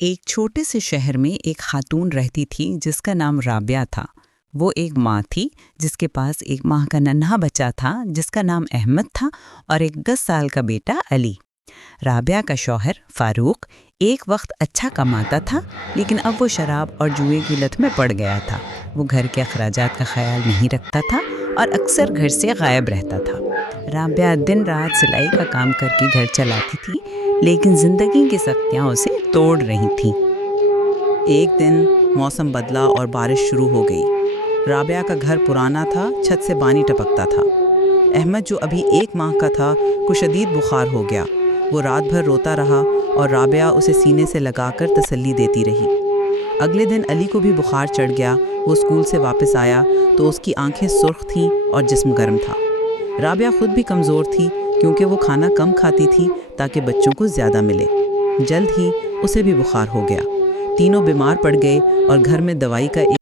ایک چھوٹے سے شہر میں ایک خاتون رہتی تھی جس کا نام رابعہ تھا۔ وہ ایک ماں تھی جس کے پاس ایک ماہ کا ننھا بچہ تھا جس کا نام احمد تھا اور ایک 10 سال کا بیٹا علی۔ رابعہ کا شوہر فاروق ایک وقت اچھا کماتا تھا، لیکن اب وہ شراب اور جوئے کی لت میں پڑ گیا تھا۔ وہ گھر کے اخراجات کا خیال نہیں رکھتا تھا اور اکثر گھر سے غائب رہتا تھا۔ رابعہ دن رات سلائی کا کام کر کے گھر چلاتی تھی، لیکن زندگی کی سختیاں اسے توڑ رہی تھیں۔ ایک دن موسم بدلا اور بارش شروع ہو گئی۔ رابعہ کا گھر پرانا تھا، چھت سے پانی ٹپکتا تھا۔ احمد جو ابھی 1 ماہ کا تھا کو شدید بخار ہو گیا۔ وہ رات بھر روتا رہا اور رابعہ اسے سینے سے لگا کر تسلی دیتی رہی۔ اگلے دن علی کو بھی بخار چڑھ گیا۔ وہ اسکول سے واپس آیا تو اس کی آنکھیں سرخ تھیں اور جسم گرم تھا۔ رابعہ خود بھی کمزور تھی کیونکہ وہ کھانا کم کھاتی تھی تاکہ بچوں کو زیادہ ملے۔ جلد ہی اسے بھی بخار ہو گیا۔ تینوں بیمار پڑ گئے اور گھر میں دوائی کا